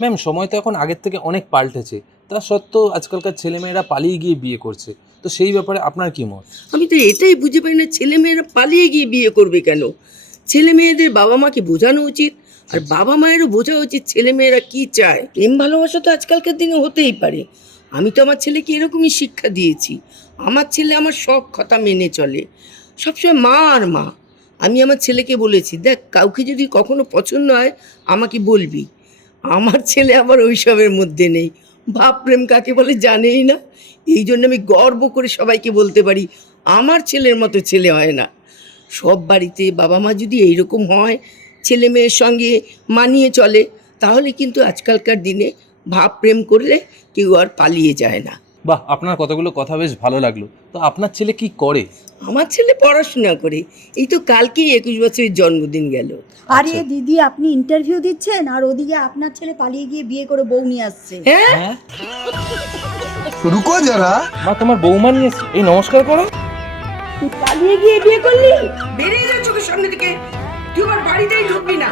Ma'am সময় তো এখন আগের থেকে অনেক পাল্টেছে। তা সত্ত্বেও আজকালকার ছেলেমেয়েরা পালিয়ে গিয়ে বিয়ে করছে। তো সেই ব্যাপারে আপনার কি মত? আমি তো এটাই বুঝে পাই না, ছেলেমেয়েরা পালিয়ে গিয়ে বিয়ে করবে কেন? ছেলে মেয়েদের বাবা মাকে বোঝানো উচিত, আর বাবা মায়েরও বোঝা উচিত ছেলে মেয়েরা কি চায়। প্রেম ভালোবাসা তো আজকালকার দিনে হতেই পারে। আমি তো আমার ছেলেকে এরকমই শিক্ষা দিয়েছি। আমার ছেলে আমার সব কথা মেনে চলে। সবসময় মা আর মা। আমি আমার ছেলেকে বলেছি, দেখ, কাউকে যদি কখনো পছন্দ হয়, আমাকে বলবি। আমার ছেলে আবার ওইসবের মধ্যে নেই। ভাব প্রেম কাকে বলে জানেই না। এই জন্য আমি গর্ব করে সবাইকে বলতে পারি, আমার ছেলের মতো ছেলে হয় না। সব বাড়িতে বাবা মা যদি এইরকম হয়, ছেলে মেয়ের সঙ্গে মানিয়ে চলে, তাহলে কিন্তু আজকালকার দিনে ভাব প্রেম করলে কেউ আর পালিয়ে যায় না। বাহ আপনার কতগুলো কথা বেশ ভালো লাগল। তো আপনার ছেলে কি করে? আমার ছেলে পড়াশোনা করে। এই তো কালকেই একুশ বছরের জন্মদিন গেল। আরে আচ্ছা। দিদি আপনি ইন্টারভিউ দিচ্ছেন? আর ওদিকে আপনার ছেলে পালিয়ে গিয়ে বিয়ে করে বউ নিয়ে আসছে। হ্যাঁ? হ্যাঁ? রুকো যারা। মা তোমার বউ নিয়ে এসছে। এই নমস্কার করো। তুই পালিয়ে গিয়ে বিয়ে করলি? বেরিয়ে যা চোখের সামনে থেকে। তুই আমার বাড়িতেই ঢুকবি না।